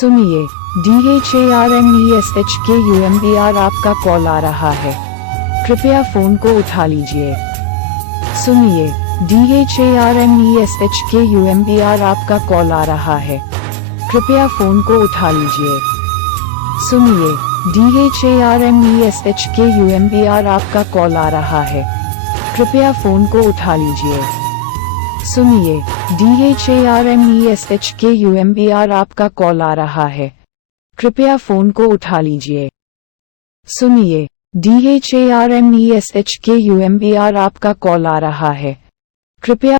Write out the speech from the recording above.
सुनिए, DHARMESHKUMBR आपका call आ रहा है। कृपया फोन को उठा लीजिए। सुनिए, DHARMESHKUMBR आपका कॉल आ रहा है। कृपया फोन को उठा लीजिए। सुनिए, DHARMESHKUMBR आपका कॉल आ रहा है। कृपया फोन को उठा लीजिए। सुनिए, DHARMESHKUMBR आपका कॉल आ रहा है। कृपया फोन को उठा लीजिए। सुनिए, DHARMESHKUMBR आपका कॉल आ रहा है। कृपया